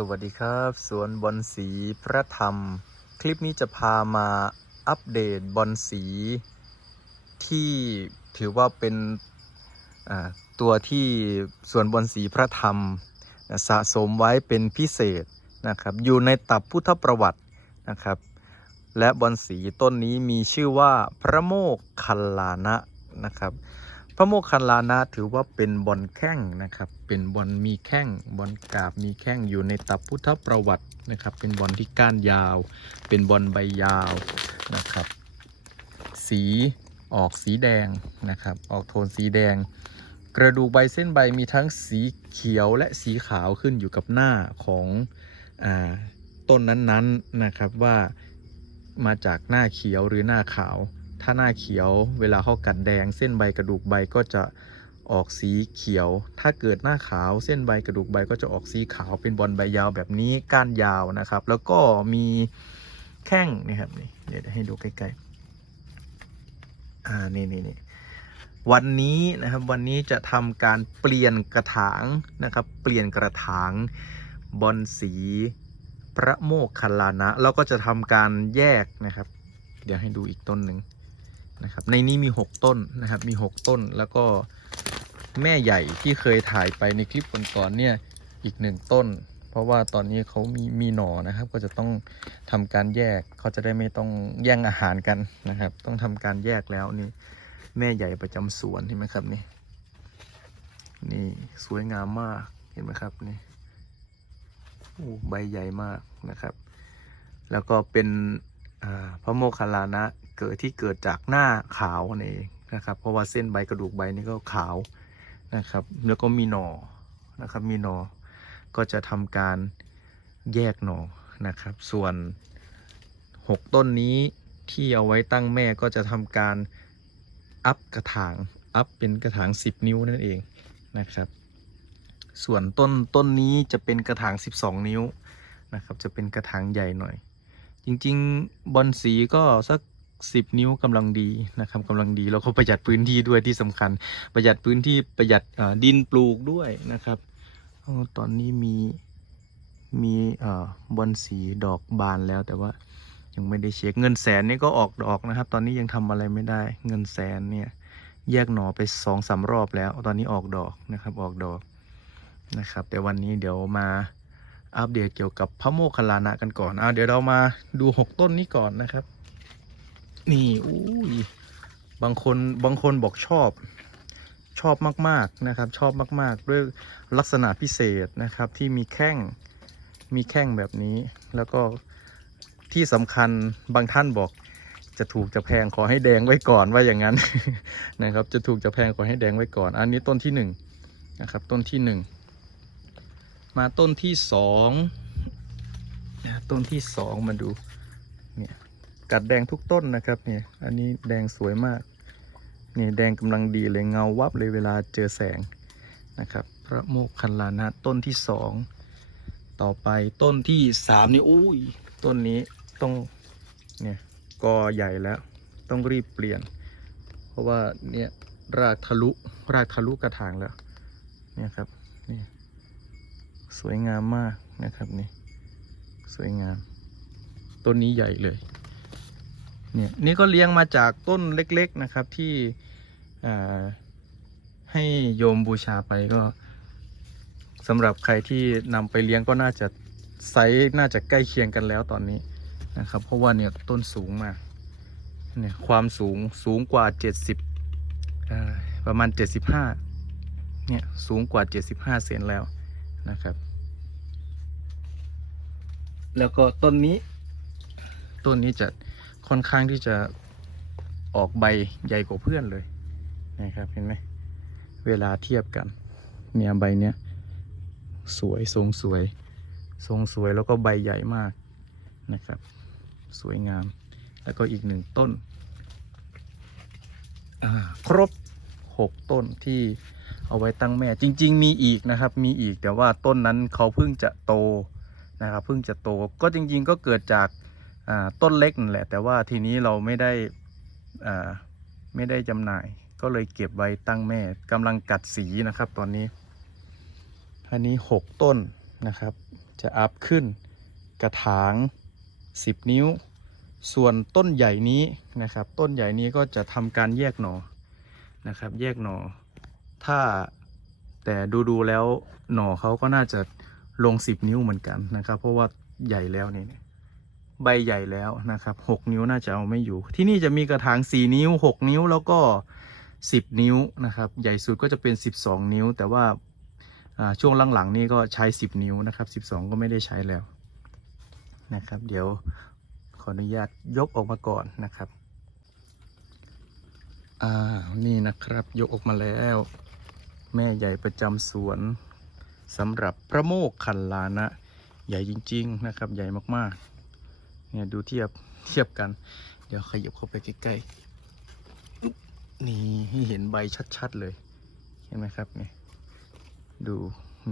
สวัสดีครับ สวนบอลสีพระธรรม คลิปนี้จะพามาอัปเดตบอลสี ที่ถือว่าเป็นตัวที่สวนบอลสีพระธรรมนะสะสมไว้เป็นพิเศษนะครับอยู่ในตับพุทธประวัตินะครับ และบอลสีต้นนี้มีชื่อว่าพระโมกขัลลานะนะครับ พระโมคคัลลานะถือว่าเป็นบอลแข้งนะครับ เป็นบอลมีแข้งบอลกาบมีแข้งอยู่ในตับพุทธประวัตินะครับ เป็นบอลที่ก้านยาว เป็นบอลใบยาวนะครับ สีออกสีแดงนะครับ ออกโทนสีแดง กระดูกใบเส้นใบมีทั้งสีเขียวและสีขาวขึ้นอยู่กับหน้าของอต้นนั้นๆนะครับว่ามาจากหน้าเขียวหรือหน้าขาว ถ้าหน้าเขียวเวลาเขากัดแดง เส้นใบกระดูกใบก็จะออกสีเขียว ถ้าเกิดหน้าขาวเส้นใบกระดูกใบก็จะออกสีขาวเป็นบอลใบยาวแบบนี้ก้านยาวนะครับ แล้วก็มีแข้งนะครับนี่เดี๋ยวให้ดูใกล้ๆอ่านี่นี่นี่วันนี้นะครับวันนี้จะทำการเปลี่ยนกระถางนะครับ เปลี่ยนกระถางบอลสีพระโมคคัลลานะ แล้วก็จะทำการแยกนะครับ เดี๋ยวให้ดูอีกต้นหนึ่ง นะครับ ในนี้มี 6 ต้นนะครับ มี 6 ต้นแล้วก็แม่ใหญ่ที่เคยถ่ายไปในคลิปก่อนๆเนี่ยอีกหนึ่งต้น เพราะว่าตอนนี้เขามีมีหนอนะครับ ก็จะต้องทำการแยกเขาจะได้ไม่ต้องแย่งอาหารกันนะครับ ต้องทำการแยกแล้วนี่แม่ใหญ่ประจำสวนเห็นไหมครับนี่นี่สวยงามมากเห็นไหมครับนี่โอ้ใบใหญ่มากนะครับ แล้วก็เป็น พระโมคคัลลานะเกิดที่เกิดจากหน้าขาวนี่นเองนะครับ เพราะว่าเส้นใบกระดูกใบนี่ก็ขาวนะครับ แล้วก็มีหนอนะครับ มีหนอก็จะทำการแยกหนอนะครับ ส่วน 6 ต้นนี้ที่เอาไว้ตั้งแม่ก็จะทำการอัพกระถางอัพเป็นกระถาง 10 นิ้วนั่นเองนะครับ ส่วนต้นต้นนี้จะเป็นกระถาง 12 นิ้วนะครับ จะเป็นกระถางใหญ่หน่อย จริง ๆ บอลสีก็สัก10นิ้วกำลังดีนะครับกำลังดีแล้วก็ประหยัดพื้นที่ด้วยที่สำคัญ ประหยัดพื้นที่ประหยัดดินปลูกด้วยนะครับอตอนนี้มีมีอบอลสีดอกบานแล้วแต่ว่ายังไม่ได้เช็คเงินแสนนี่ก็ออกดอกนะครับ ตอนนี้ยังทำอะไรไม่ได้ เงินแสนเนี่ยแยกหน่อไปสองสามรอบแล้ว ตอนนี้ออกดอกนะครับออกดอกนะครับ แต่วันนี้เดี๋ยวมา อัปเดตเกี่ยวกับพระโมคคัลลานะกันก่อนเอาเดี๋ยวเรามาดู6ต้นนี้ก่อนนะครับ นี่อุ้ยบางคนบางคนบอกชอบชอบมากๆนะครับ ชอบมากๆ ด้วยลักษณะพิเศษนะครับที่มีแข้งมีแข้งแบบนี้ แล้วก็ที่สำคัญบางท่านบอกจะถูกจะแพงขอให้แดงไว้ก่อนว่าอย่างนั้นนะครับ จะถูกจะแพงขอให้แดงไว้ก่อน อันนี้ต้นที่หนึ่งนะครับต้นที่หนึ่ง มาต้นที่สองต้นที่สองมาดูเนี่ยกัดแดงทุกต้นนะครับเนี่ยอันนี้แดงสวยมากนี่แดงกำลังดีเลยเงาวับเลยเวลาเจอแสงนะครับ พระโมคคัลลานะต้นที่สองต่อไปต้นที่สามนี่อุ้ยต้นนี้ต้องเนี่ยกอใหญ่แล้วต้องรีบเปลี่ยน เพราะว่าเนี่ยรากทะลุรากทะลุกระถางแล้วเนี่ยครับ สวยงามมากนะครับนี่สวยงาม ต้นนี้ใหญ่เลยเนี่ยนี่ก็เลี้ยงมาจากต้นเล็กๆนะครับที่ให้โยมบูชาไปก็สำหรับใครที่นำไปเลี้ยงก็น่าจะไซส์น่าจะใกล้เคียงกันแล้วตอนนี้นะครับ เพราะว่าเนี่ยต้นสูงมากเนี่ยความสูงสูงกว่า 70 ประมาณ 75เนี่ยสูงกว่า 75 เซนแล้วนะครับ แล้วก็ต้นนี้ต้นนี้จะค่อนข้างที่จะออกใบใหญ่กว่าเพื่อนเลยนะครับเห็นไหมเวลาเทียบกัน เนี่ยใบเนี้ยสวยทรงสวย ทรงสวยแล้วก็ใบใหญ่มากนะครับ สวยงามแล้วก็อีกหนึ่งต้นครบหกต้นที่เอาไว้ตั้งแม่จริง ๆ มีอีกนะครับ มีอีกแต่ว่าต้นนั้นเขาเพิ่งจะโต นะครับเพิ่งจะโตก็จริงๆก็เกิดจากต้นเล็กนั่นแหละ แต่ว่าทีนี้เราไม่ได้ไม่ได้จำหน่าย ก็เลยเก็บไว้ตั้งแม่กำลังกัดสีนะครับตอนนี้อันนี้หกต้นนะครับ จะอัพขึ้นกระถาง 10 นิ้ว ส่วนต้นใหญ่นี้นะครับ ต้นใหญ่นี้ก็จะทำการแยกหนอนะครับ แยกหน่อถ้าแต่ดูๆแล้วหน่อเขาก็น่าจะ ลง 10 นิ้วเหมือนกันนะครับ เพราะว่าใหญ่แล้วนี่ใบใหญ่แล้วนะครับ 6 นิ้วน่าจะเอาไม่อยู่ ที่นี่จะมีกระถาง 4 นิ้ว 6 นิ้วแล้วก็ 10 นิ้วนะครับ ใหญ่สุดก็จะเป็น 12 นิ้ว แต่ว่าช่วงหลังๆ นี่ก็ใช้ 10 นิ้วนะครับ 12 ก็ไม่ได้ใช้แล้วนะครับ เดี๋ยวขออนุญาตยกออกมาก่อนนะครับอ่านี่นะครับยกออกมาแล้ว แม่ใหญ่ประจำสวน สำหรับพระโมกขันลานะ ใหญ่จริง ๆนะครับ ใหญ่มากๆ เนี่ยดูเทียบเทียบกัน เดี๋ยวขยับเข้าไปใกล้ๆ นี่ให้เห็นใบชัดๆเลย เห็นไหมครับเนี่ยดู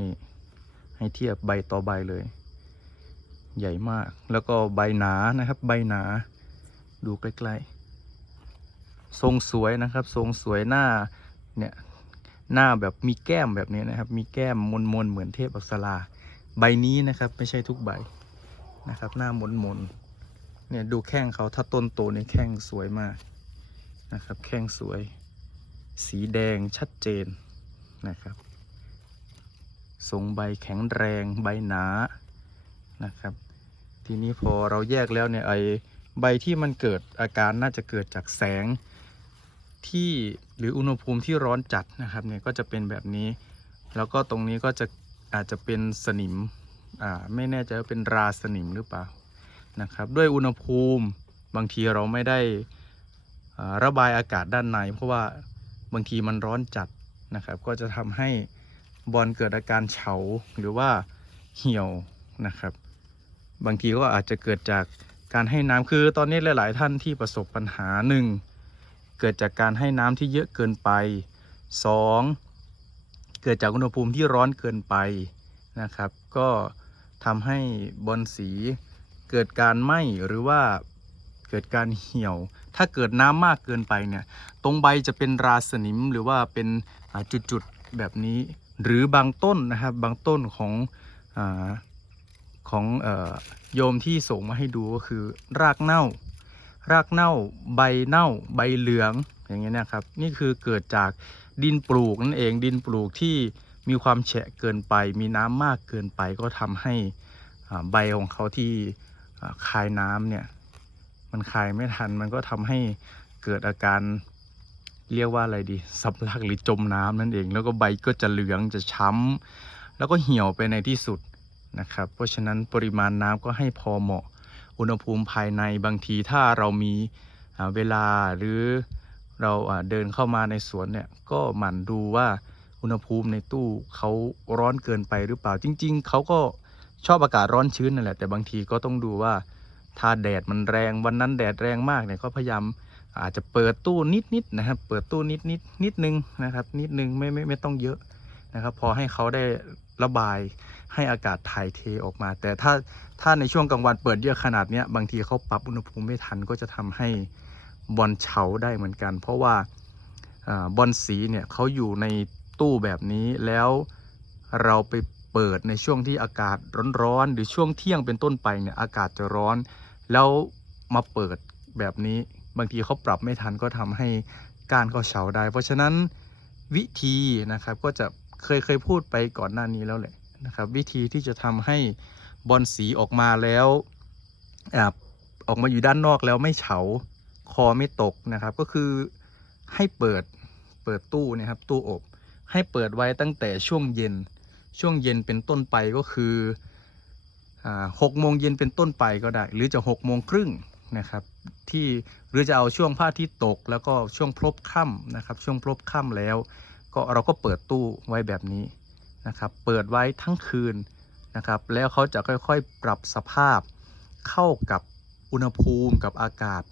นี่ให้เทียบใบต่อใบเลย ใหญ่มาก แล้วก็ใบหนานะครับ ใบหนา ดูใกล้ๆ ทรงสวยนะครับ ทรงสวยหน้าเนี่ย หน้าแบบมีแก้มแบบนี้นะครับ มีแก้มมนมนๆเหมือนเทพอักษราใบนี้นะครับ ไม่ใช่ทุกใบนะครับ หน้ามนมนๆเนี่ยดูแข้งเขาถ้าต้นโตในยแข้งสวยมากนะครับ แข้งสวย สีแดงชัดเจนนะครับทรงใบแข็งแรงใบหนานะครับ ทีนี้พอเราแยกแล้วเนี่ยไอใบที่มันเกิดอาการน่าจะเกิดจากแสง ที่หรืออุณหภูมิที่ร้อนจัดนะครับเนี่ยก็จะเป็นแบบนี้ แล้วก็ตรงนี้ก็จะอาจจะเป็นสนิมอ่าไม่แน่ใจว่าเป็นราสนิมหรือเปล่านะครับด้วยอุณหภูมิบางทีเราไม่ได้อ่าระบายอากาศด้านใน เพราะว่าบางทีมันร้อนจัดนะครับ ก็จะทำให้บอลเกิดอาการเฉาหรือว่าเหี่ยวนะครับ บางทีก็อาจจะเกิดจากการให้น้ำคือตอนนี้หลาย ๆ ท่านที่ประสบปัญหาหนึ่ง เกิดจากการให้น้ำที่เยอะเกินไป 2. เกิดจากอุณหภูมิที่ร้อนเกินไปนะครับ ก็ทำให้บอลสีเกิดการไหม้หรือว่าเกิดการเหี่ยว ถ้าเกิดน้ำมากเกินไปเนี่ยตรงใบจะเป็นราสนิมหรือว่าเป็นจุดๆแบบนี้ หรือบางต้นนะครับ บางต้นของอของอโยมที่ส่งมาให้ดูก็คือรากเน่า รากเน่าใบเน่าใบเหลืองอย่างเงี้ยนะครับ นี่คือเกิดจากดินปลูกนั่นเองดินปลูกที่มีความแฉะเกินไป มีน้ำมากเกินไปก็ทำให้ใบของเขาที่อ่าคายน้ำเนี่ยมันคายไม่ทันมันก็ทำให้เกิดอาการเรียกว่าอะไรดีสำลักหรือจมน้ำนั่นเอง แล้วก็ใบก็จะเหลืองจะช้ำแล้วก็เหี่ยวไปในที่สุดนะครับ เพราะฉะนั้นปริมาณน้ำก็ให้พอเหมาะ อุณหภูมิภายในบางทีถ้าเรามีเวลาหรือเราเดินเข้ามาในสวนเนี่ยก็หมั่นดูว่าอุณหภูมิในตู้เขาร้อนเกินไปหรือเปล่าจริง ๆเขาก็ชอบอากาศร้อนชื้นนั่นแหละแต่บางทีก็ต้องดูว่าถ้าแดดมันแรงวันนั้นแดดแรงมากเนี่ยก็พยายามอาจจะเปิดตู้นิดๆนะครับ เปิดตู้นิดนิดนิดนึงนะครับ นิดนึงไม่ไม่ไม่ต้องเยอะนะครับ พอให้เขาได้ระบาย ให้อากาศถ่ายเทออกมา แต่ถ้าถ้าในช่วงกลางวันเปิดเยอะขนาดนี้บางทีเขาปรับอุณหภูมิไม่ทันก็จะทำให้บอลเฉาได้เหมือนกัน เพราะว่าอบอลสีเนี่ยเขาอยู่ในตู้แบบนี้แล้วเราไปเปิดในช่วงที่อากาศร้อนๆหรือช่วงเที่ยงเป็นต้นไปเนี่ยอากาศจะร้อน แล้วมาเปิดแบบนี้ บางทีเขาปรับไม่ทันก็ทำให้ก้านเขาเฉาได้ เพราะฉะนั้นวิธีนะครับก็จะเคยเคยพูดไปก่อนหน้านี้แล้วแหละ นะครับ วิธีที่จะทำให้บอลสีออกมาแล้วอออกมาอยู่ด้านนอกแล้วไม่เฉาคอไม่ตกนะครับ ก็คือให้เปิดเปิดตู้นะครับตู้อบ ให้เปิดไว้ตั้งแต่ช่วงเย็น ช่วงเย็นเป็นต้นไปก็คือหกโมงเย็นเป็นต้นไปก็ได้ หรือจะหกโมงครึ่งนะครับที่หรือจะเอาช่วงพระอาทิตย์ตก แล้วก็ช่วงพลบค่ำนะครับ ช่วงพลบค่ำแล้ว ก็เราก็เปิดตู้ไว้แบบนี้ นะครับเปิดไว้ทั้งคืนนะครับแล้วเขาจะค่อยๆ ปรับสภาพเข้ากับอุณหภูมิกับอากาศ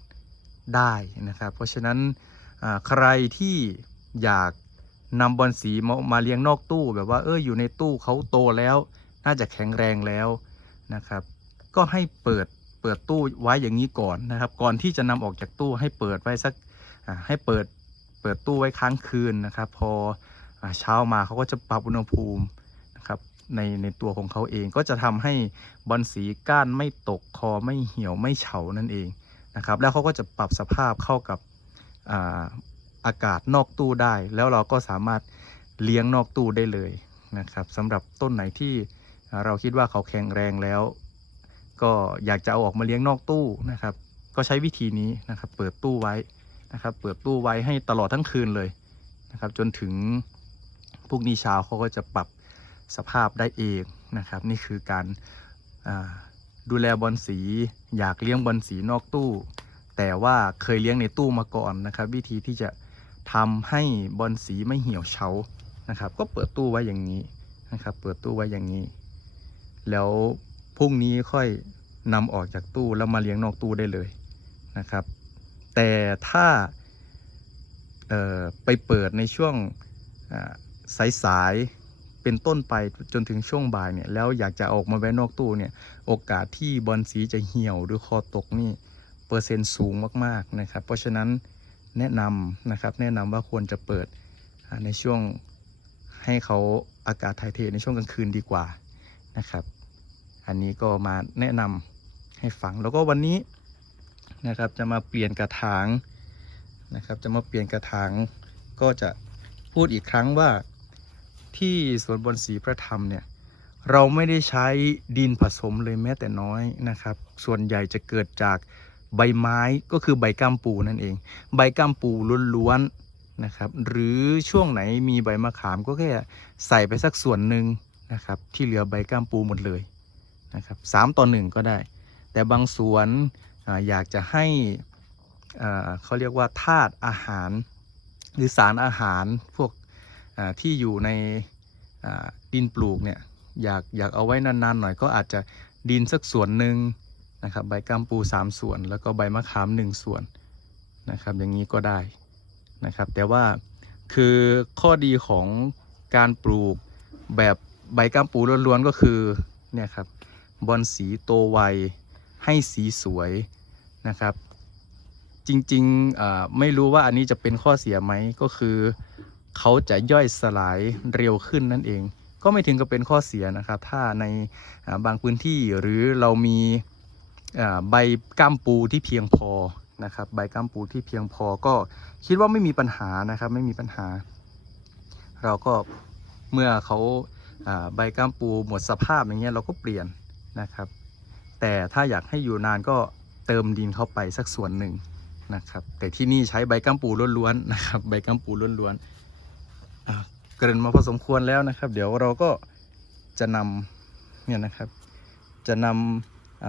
ได้นะครับ เพราะฉะนั้นใครที่อยากนำบอลสีมามาเลี้ยงนอกตู้แบบว่าเอออยู่ในตู้เขาโตแล้วน่าจะแข็งแรงแล้วนะครับ ก็ให้เปิดเปิดตู้ไว้อย่างนี้ก่อนนะครับ ก่อนที่จะนำออกจากตู้ให้เปิดไว้สักให้เปิดเปิดตู้ไว้ค้างคืนนะครับ พอ เช้ามาเขาก็จะปรับอุณหภูมินะครับในในตัวของเขาเองก็จะทำให้บอลสีก้านไม่ตกคอไม่เหี่ยวไม่เฉานั่นเองนะครับ แล้วเขาก็จะปรับสภาพเข้ากับอาอากาศนอกตู้ได้ แล้วเราก็สามารถเลี้ยงนอกตู้ได้เลยนะครับสำหรับต้นไหนที่เราคิดว่าเขาแข็งแรงแล้ว ก็อยากจะเอาออกมาเลี้ยงนอกตู้นะครับ ก็ใช้วิธีนี้นะครับ เปิดตู้ไว้นะครับ เปิดตู้ไว้ให้ตลอดทั้งคืนเลยนะครับ จนถึง พรุ่งนี้เช้าเขาก็จะปรับสภาพได้เองนะครับ นี่คือการดูแลบอลสี อยากเลี้ยงบอลสีนอกตู้ แต่ว่าเคยเลี้ยงในตู้มาก่อนนะครับ วิธีที่จะทำให้บอลสีไม่เหี่ยวเฉานะครับ ก็เปิดตู้ไว้อย่างนี้นะครับ เปิดตู้ไว้อย่างนี้ แล้วพรุ่งนี้ค่อยนำออกจากตู้แล้วมาเลี้ยงนอกตู้ได้เลยนะครับ แต่ถ้าไปเปิดในช่วง สายสายๆเป็นต้นไปจนถึงช่วงบ่ายเนี่ยแล้วอยากจะออกมาไว้นอกตู้เนี่ยโอกาสที่บอลสีจะเหี่ยวหรือคอตกนี่เปอร์เซ็นต์สูงมากๆนะครับ เพราะฉะนั้นแนะนำนะครับแนะนำว่าควรจะเปิดในช่วงให้เขาอากาศถ่ายเทในช่วงกลางคืนดีกว่านะครับ อันนี้ก็มาแนะนำให้ฟังแล้วก็วันนี้นะครับจะมาเปลี่ยนกระถางนะครับ จะมาเปลี่ยนกระถางก็จะพูดอีกครั้งว่า ที่สวนบนศรีพระธรรมเนี่ยเราไม่ได้ใช้ดินผสมเลยแม้แต่น้อยนะครับ ส่วนใหญ่จะเกิดจากใบไม้ก็คือใบก้ามปูนั่นเอง ใบก้ามปูล้วนๆนะครับ หรือช่วงไหนมีใบมะขามก็แค่ใส่ไปสักส่วนหนึ่งนะครับ ที่เหลือใบก้ามปูหมดเลยนะครับสามต่อหนึ่งก็ได้ แต่บางสวนออยากจะให้เขาเรียกว่าธาตุอาหาร หรือสารอาหารพวก ที่อยู่ในดินปลูกเนี่ยอยากอยากเอาไว้นานๆหน่อยก็อาจจะดินสักส่วนหนึ่งนะครับใบกัมปูสามส่วน แล้วก็ใบมะขามหนึ่งส่วนนะครับอย่างนี้ก็ได้นะครับแต่ว่าคือข้อดีของการปลูกแบบใบกัมปูล้วนๆก็คือเนี่ยครับบอลสีโตไวให้สีสวยนะครับ จริงๆไม่รู้ว่าอันนี้จะเป็นข้อเสียไหมก็คือ เขาจะย่อยสลายเร็วขึ้นนั่นเอง ก็ไม่ถึงกับเป็นข้อเสียนะครับ ถ้าในบางพื้นที่หรือเรามีใบก้ามปูที่เพียงพอนะครับ ใบก้ามปูที่เพียงพอก็คิดว่าไม่มีปัญหานะครับ ไม่มีปัญหา เราก็เมื่อเขาใบก้ามปูหมดสภาพอย่างเงี้ยเราก็เปลี่ยนนะครับ แต่ถ้าอยากให้อยู่นานก็เติมดินเข้าไปสักส่วนหนึ่งนะครับ แต่ที่นี่ใช้ใบก้ามปูล้วนๆนะครับ ใบก้ามปูล้วนๆ เกริ่นมาพอสมควรแล้วนะครับ เดี๋ยวเราก็จะนำเนี่ยนะครับ จะนำอ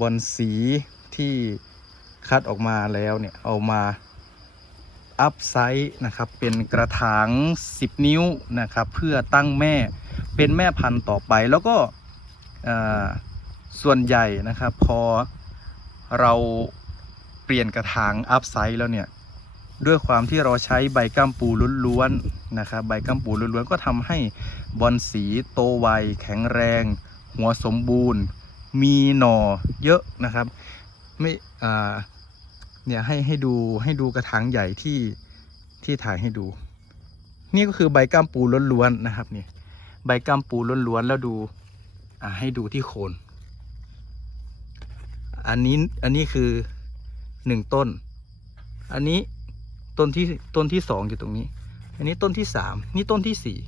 บอลสีที่คัดออกมาแล้วเนี่ยเอามาอัพไซส์นะครับ เป็นกระถาง 10 นิ้วนะครับ เพื่อตั้งแม่เป็นแม่พันธุ์ต่อไปแล้วก็ส่วนใหญ่นะครับ พอเราเปลี่ยนกระถางอัพไซส์แล้วเนี่ย ด้วยความที่เราใช้ใบกัมปูล้วนๆนะครับใบกัมปูล้วนๆก็ทำให้บอลสีโตไวแข็งแรง หัวสมบูรณ์ มีหน่อเยอะนะครับ ไม่อ่าเนี่ยให้ให้ดูให้ดูกระถางใหญ่ที่ที่ถ่ายให้ดู นี่ก็คือใบก้ามปูล้วนๆนะครับนี่ใบก้ามปูล้วนๆแล้วดูอ่าให้ดูที่โคน อันนี้อันนี้คือหนึ่งต้น อันนี้ ต้นที่ต้นที่สองอยู่ตรงนี้ อันนี้ต้นที่สามนี่ต้นที่สี่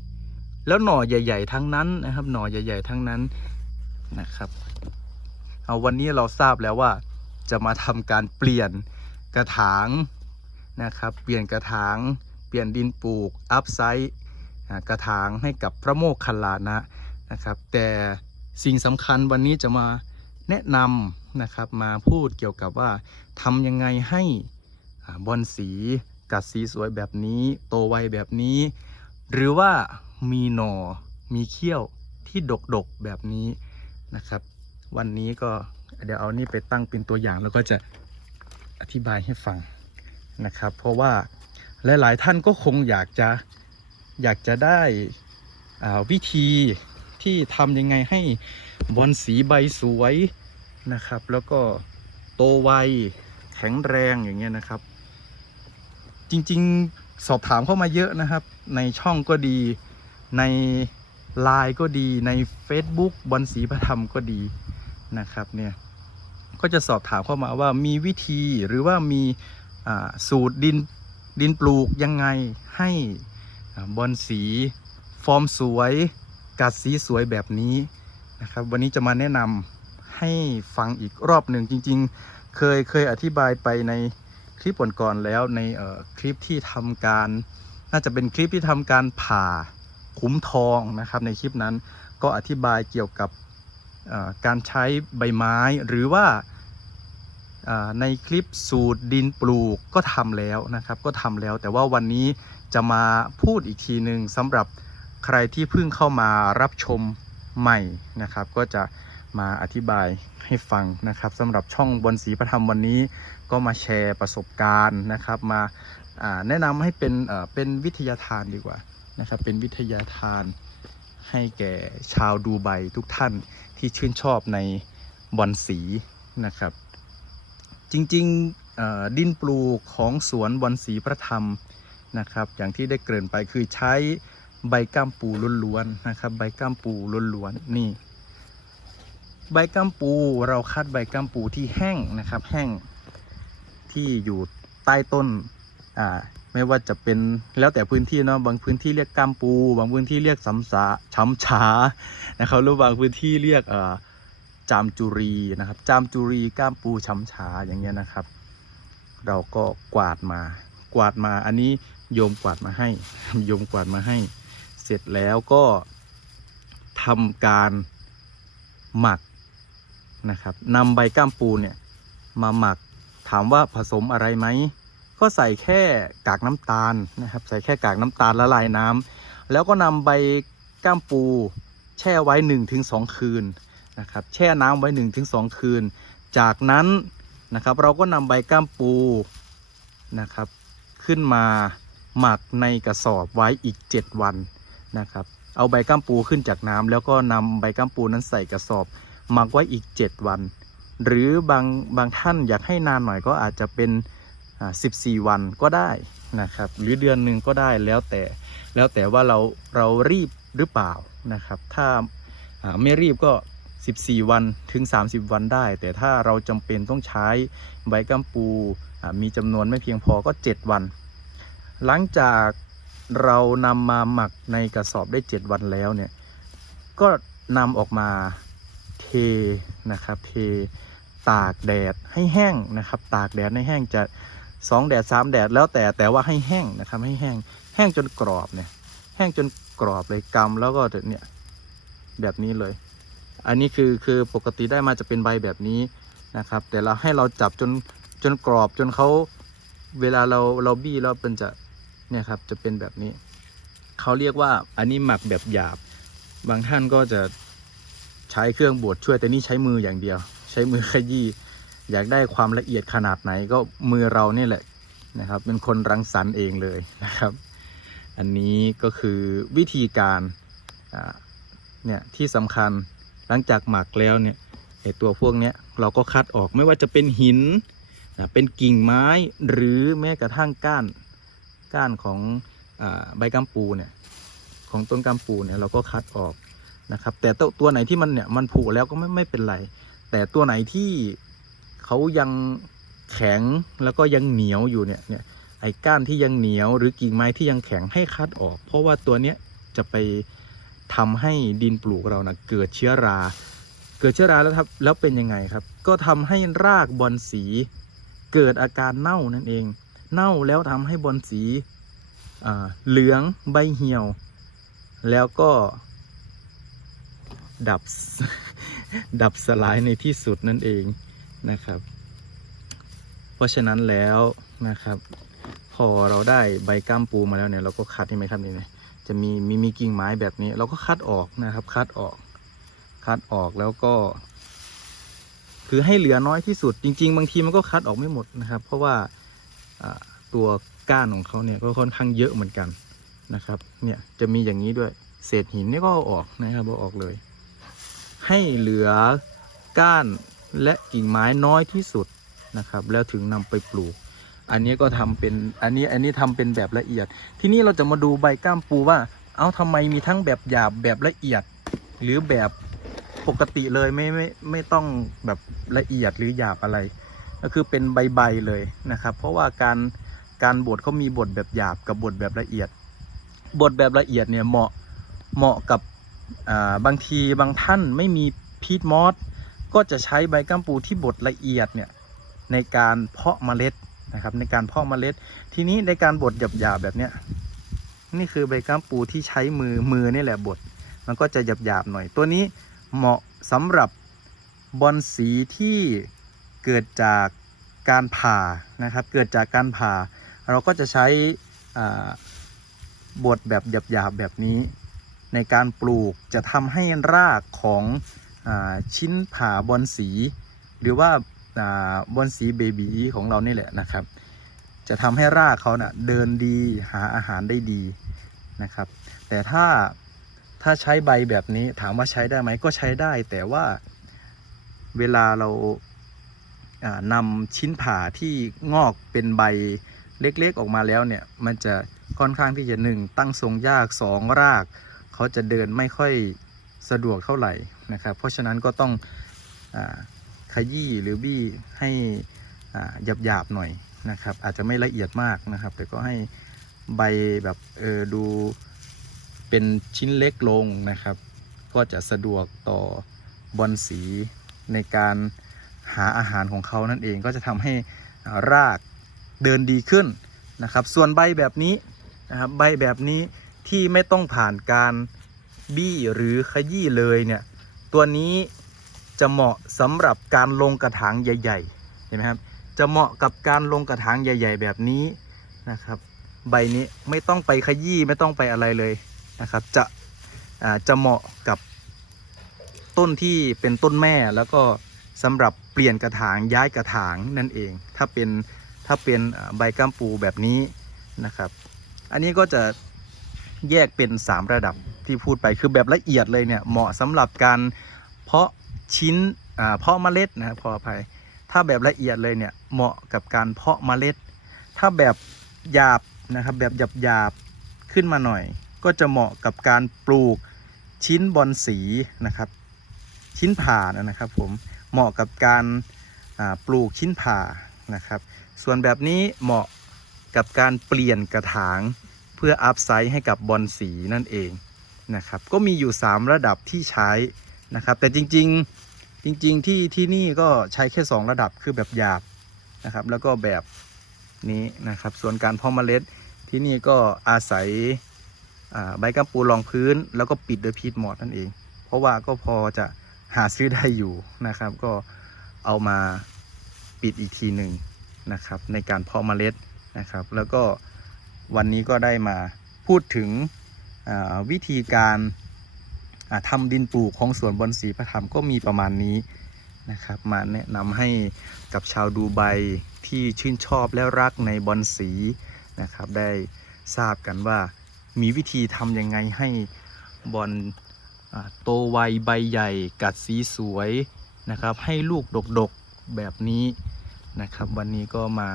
แล้วหน่อใหญ่ ๆ ทั้งนั้นนะครับ หน่อใหญ่ ๆ ทั้งนั้นนะครับ เอาวันนี้เราทราบแล้วว่าจะมาทำการเปลี่ยนกระถางนะครับ เปลี่ยนกระถาง เปลี่ยนดินปลูกอัพไซต์กระถางให้กับพระโมคคัลลานะนะครับ แต่สิ่งสำคัญวันนี้จะมาแนะนำนะครับมาพูดเกี่ยวกับว่าทำยังไงให้บอลสี กัดสีสวยแบบนี้ โตไวแบบนี้ หรือว่ามีหน่อมีเขี้ยวที่ดกๆแบบนี้นะครับ วันนี้ก็เดี๋ยวเอานี่ไปตั้งเป็นตัวอย่างแล้วก็จะอธิบายให้ฟังนะครับ เพราะว่าหลายๆท่านก็คงอยากจะอยากจะได้วิธีที่ทำยังไงให้บอลสีใบสวยนะครับ แล้วก็โตไวแข็งแรงอย่างเงี้ยนะครับ จริง ๆ สอบถามเข้ามาเยอะนะครับ ในช่องก็ดีในไลน์ก็ดีใน Facebook บอลสีพระธรรมก็ดีนะครับเนี่ยก็จะสอบถามเข้ามาว่ามีวิธีหรือว่ามีสูตรดินดินปลูกยังไงให้บอลสี ฟอร์มสวย กัดสีสวยแบบนี้นะครับวันนี้จะมาแนะนำให้ฟังอีกรอบหนึ่งจริง ๆ เคยเคยอธิบายไปใน คลิปก่อนๆแล้วในเคลิปที่ทำการ น่าจะเป็นคลิปที่ทำการผ่าขุมทองนะครับ ในคลิปนั้นก็อธิบายเกี่ยวกับการใช้ใบไม้หรือว่าในคลิปสูตรดินปลูกก็ทำแล้วนะครับ ก็ทำแล้ว แต่ว่าวันนี้จะมาพูดอีกทีหนึ่งสำหรับใครที่เพิ่งเข้ามารับชมใหม่นะครับ ก็จะมาอธิบายให้ฟังนะครับสำหรับช่องบนศรีพระธรรมวันนี้ ก็มาแชร์ประสบการณ์นะครับ มาแนะนำให้เป็นเป็นวิทยาทานดีกว่านะครับ เป็นวิทยาทานให้แก่ชาวดูไบทุกท่านที่ชื่นชอบในบอลสีนะครับ จริงๆดินปลูกของสวนบอลสีพระธรรมนะครับ อย่างที่ได้เกริ่นไปคือใช้ใบก้ามปูล้วนๆนะครับ ใบก้ามปูล้วนๆนี่ ใบก้ามปูเราคัดใบก้ามปูที่แห้งนะครับ แห้ง ที่อยู่ใต้ต้นอ่าไม่ว่าจะเป็นแล้วแต่พื้นที่เนาะบางพื้นที่เรียกก้ามปู บางพื้นที่เรียกสำสาช้ำช้านะครับหรือบางพื้นที่เรียกเอ่อจามจุรีนะครับ จามจุรีก้ามปูช้ำช้าอย่างเงี้ยนะครับ เราก็กวาดมา กวาดมาอันนี้โยมกวาดมาให้โยมกวาดมาให้ เสร็จแล้วก็ทำการหมักนะครับนำใบก้ามปูเนี่ยมาหมักามว่าผสมอะไรไหม ก็ใส่แค่กากน้ำตาลนะครับ ใส่แค่กากน้ำตาลละลายน้ำแล้วก็นำใบก้ามปูแช่ไว้ 1-2 คืนนะครับ แช่น้ำไว้ 1-2 คืน จากนั้นนะครับเราก็นำใบก้ามปูนะครับ ขึ้นมาหมักในกระสอบไว้อีก 7 วันนะครับ เอาใบก้ามปูขึ้นจากน้ำแล้วก็นำใบก้ามปูนั้นใส่กระสอบหมักไว้อีก 7 วัน หรือบางบางท่านอยากให้นานหน่อยก็อาจจะเป็น 14 วันก็ได้นะครับ หรือเดือนหนึ่งก็ได้แล้วแต่แล้วแต่ว่าเราเรารีบหรือเปล่านะครับ ถ้าไม่รีบก็ 14 วันถึง 30 วันได้ แต่ถ้าเราจำเป็นต้องใช้ใบกัมปูมีจำนวนไม่เพียงพอก็ 7 วัน หลังจากเรานำมาหมักในกระสอบได้ 7 วันแล้วเนี่ยก็นำออกมา นะครับเทตากแดดให้แห้งนะครับ ตากแดดให้แห้งจะสองแดดสามแดดแล้วแต่แต่ว่าให้แห้งนะครับให้แห้งแห้งจนกรอบเนี่ยแห้งจนกรอบเลยกำแล้วก็เนี่ยแบบนี้เลย อันนี้คือคือปกติได้มาจะเป็นใบแบบนี้นะครับ แต่เราให้เราจับจนจนกรอบจนเขาเวลาเราเราบี้แล้วเป็นจะเนี่ยครับจะเป็นแบบนี้เขาเรียกว่าอันนี้หมักแบบหยาบ บางท่านก็จะ ใช้เครื่องบดช่วยแต่นี่ใช้มืออย่างเดียว ใช้มือขยี้อยากได้ความละเอียดขนาดไหนก็มือเราเนี่ยแหละนะครับ เป็นคนรังสรรค์เองเลยนะครับ อันนี้ก็คือวิธีการเนี่ยที่สำคัญหลังจากหมักแล้วเนี่ยไอตัวพวกเนี้ยเราก็คัดออกไม่ว่าจะเป็นหินนะเป็นกิ่งไม้หรือแม้กระทั่งก้านก้านของอใบกัมปูเนี่ยของต้นกัมปูเนี่ยเราก็คัดออก นะครับ แต่ตัวไหนที่มันเนี่ยมันผุแล้วก็ไม่ไม่เป็นไร แต่ตัวไหนที่เขายังแข็งแล้วก็ยังเหนียวอยู่เนี่ยเนี่ยไอ้ก้านที่ยังเหนียวหรือกิ่งไม้ที่ยังแข็งให้คัดออก เพราะว่าตัวเนี้ยจะไปทำให้ดินปลูกเรานะเกิดเชื้อรา เกิดเชื้อราแล้วครับแล้วเป็นยังไงครับ ก็ทำให้รากบอลสีเกิดอาการเน่านั่นเอง เน่าแล้วทำให้บอลสีเหลืองใบเหี่ยว แล้วก็ ดับดับสลายในที่สุดนั่นเองนะครับ เพราะฉะนั้นแล้วนะครับ พอเราได้ใบก้ามปูมาแล้วเนี่ยเราก็คัดใช่ไหมครับนี่นี่ยจะมีมีมีกิ่งไม้แบบนี้ เราก็คัดออกนะครับ คัดออก คัดออกแล้วก็ คือให้เหลือน้อยที่สุด จริง ๆ บางทีมันก็คัดออกไม่หมดนะครับ เพราะว่าตัวก้านของเขาเนี่ยก็ค่อนข้างเยอะเหมือนกันนะครับ เนี่ยจะมีอย่างนี้ด้วย เศษหินนี่ก็เอาออกนะครับเอาออกเลย ให้เหลือก้านและกิ่งไม้น้อยที่สุดนะครับ แล้วถึงนำไปปลูก อันนี้ก็ทำเป็นอันนี้อันนี้ทำเป็นแบบละเอียด ทีนี้เราจะมาดูใบก้ามปูว่า เอาทำไมมีทั้งแบบหยาบแบบละเอียด หรือแบบปกติเลยไม่ไม่ไม่ต้องแบบละเอียดหรือหยาบอะไร ก็คือเป็นใบๆเลยนะครับ เพราะว่าการการบดเขามีบทแบบหยาบกับบทแบบละเอียดบทแบบละเอียดเนี่ยเหมาะเหมาะกับ บางทีบางท่านไม่มีพีทมอสก็จะใช้ใบกัมปูที่บดละเอียดเนี่ยในการเพาะเมล็ดนะครับในการเพาะเมล็ด ทีนี้ในการบดหยาบๆแบบเนี้ยนี่คือใบกัมปูที่ใช้มือมือนี่แหละบดมันก็จะหยาบๆหน่อย ตัวนี้เหมาะสำหรับบอลสีที่เกิดจากการผ่านะครับเกิดจากการผ่า เราก็จะใช้บดแบบหยาบๆแบบนี้ ในการปลูกจะทำให้รากของอชิ้นผ่าบอลสี หรือว่าอบอลสีเบบีของเรานี่แหละนะครับ จะทำให้รากเขานะ่ะเดินดีหาอาหารได้ดีนะครับ แต่ถ้าถ้าใช้ใบแบบนี้ถามว่าใช้ได้ไหมก็ใช้ได้ แต่ว่าเวลาเราอ่านำชิ้นผ่าที่งอกเป็นใบเล็กๆออกมาแล้วเนี่ย มันจะค่อนข้างที่จะหนึ่งตั้งทรงยากสองราก เขาจะเดินไม่ค่อยสะดวกเท่าไหร่นะครับ เพราะฉะนั้นก็ต้องอขยี้หรือบี้ให้หยาบหยาบๆหน่อยนะครับ อาจจะไม่ละเอียดมากนะครับ แต่ก็ให้ใบแบบเออดูเป็นชิ้นเล็กลงนะครับ ก็จะสะดวกต่อบอลสีในการหาอาหารของเขานั่นเองก็จะทำให้รากเดินดีขึ้นนะครับ ส่วนใบแบบนี้นะครับใบแบบนี้ ที่ไม่ต้องผ่านการบี้หรือขยี้เลยเนี่ย ตัวนี้จะเหมาะสำหรับการลงกระถางใหญ่ๆเห็นไหมครับจะเหมาะกับการลงกระถางใหญ่ ๆ แบบนี้นะครับ ใบนี้ไม่ต้องไปขยี้ไม่ต้องไปอะไรเลยนะครับ จะอ่าจะเหมาะกับต้นที่เป็นต้นแม่แล้วก็สำหรับเปลี่ยนกระถางย้ายกระถางนั่นเอง ถ้าเป็นถ้าเป็นใบก้ามปูแบบนี้นะครับ อันนี้ก็จะ แยกเป็น 3 ระดับที่พูดไปคือแบบละเอียดเลยเนี่ยเหมาะสำหรับการเพาะชิ้นอ่าเพาะเมล็ดนะครับขออภัยถ้าแบบละเอียดเลยเนี่ยเหมาะกับการเพาะเมล็ด ถ้าแบบหยาบนะครับแบบหยาบหยาบขึ้นมาหน่อย ก็จะเหมาะกับการปลูกชิ้นบอลสีนะครับ ชิ้นผ่านะครับผมเหมาะกับการปลูกชิ้นผ่านะครับ ส่วนแบบนี้เหมาะกับการเปลี่ยนกระถาง เพื่ออัพไซส์ให้กับบอลสีนั่นเองนะครับ ก็มีอยู่ 3 ระดับที่ใช้นะครับ แต่จริงๆจริง ๆ ที่ที่นี่ก็ใช้แค่ 2 ระดับคือแบบหยาบนะครับ แล้วก็แบบนี้นะครับ ส่วนการเพาะเมล็ดที่นี่ก็อาศัยใบกัมปูรองพื้น แล้วก็ปิดด้วยพีทมอสนั่นเอง เพราะว่าก็พอจะหาซื้อได้อยู่นะครับ ก็เอามาปิดอีกทีหนึ่งนะครับ ในการเพาะเมล็ดนะครับ แล้วก็ วันนี้ก็ได้มาพูดถึงวิธีการอ่าทำดินปลูกของสวนบอนสีพระธรรมก็มีประมาณนี้นะครับ มาแนะนำให้กับชาวดูไบที่ชื่นชอบและรักในบอนสีนะครับ ได้ทราบกันว่ามีวิธีทำยังไงให้บอนอ่าโตไวใบใหญ่ กัดสีสวยนะครับ ให้ลูกดกๆแบบนี้นะครับ วันนี้ก็มา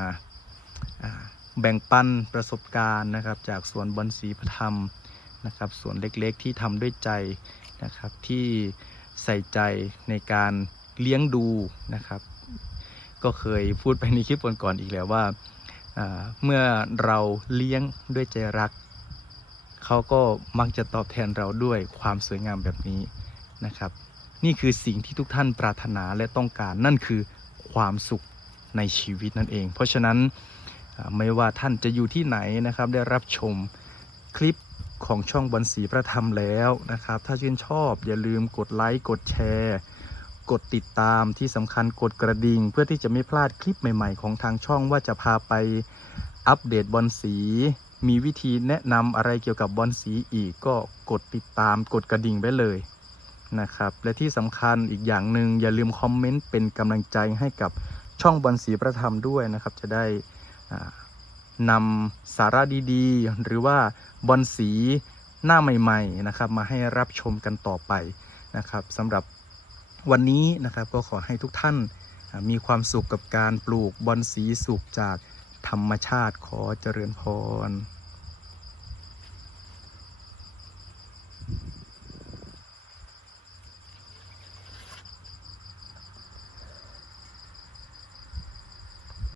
แบ่งปันประสบการณ์นะครับ จากสวนบอนสีพระธรรมนะครับสวนเล็กๆ ที่ทำด้วยใจนะครับที่ใส่ใจในการเลี้ยงดูนะครับ ก็เคยพูดไปในคลิปก่อนๆอีกแล้วว่า เมื่อเราเลี้ยงด้วยใจรัก เขาก็มักจะตอบแทนเราด้วยความสวยงามแบบนี้นะครับ นี่คือสิ่งที่ทุกท่านปรารถนาและต้องการนั่นคือความสุขในชีวิตนั่นเอง เพราะฉะนั้น ไม่ว่าท่านจะอยู่ที่ไหนนะครับ ได้รับชมคลิปของช่องบอลสีพระธรรมแล้วนะครับ ถ้าชื่นชอบอย่าลืมกดไลค์กดแชร์ กดติดตามที่สำคัญกดกระดิ่ง เพื่อที่จะไม่พลาดคลิปใหม่ๆ ของทางช่องว่าจะพาไปอัปเดตบอลสี มีวิธีแนะนำอะไรเกี่ยวกับบอลสีอีกก็กดติดตามกดกระดิ่งไว้เลยนะครับและที่สำคัญอีกอย่างหนึ่งอย่าลืมคอมเมนต์เป็นกำลังใจให้กับช่องบอลสีพระธรรมด้วยนะครับ จะได้ นำสาระดีๆ หรือว่าบอลสีหน้าใหม่ๆนะครับมาให้รับชมกันต่อไปนะครับสำหรับวันนี้นะครับก็ขอให้ทุกท่านมีความสุขกับการปลูกบอลสีสุกจากธรรมชาติขอเจริญพร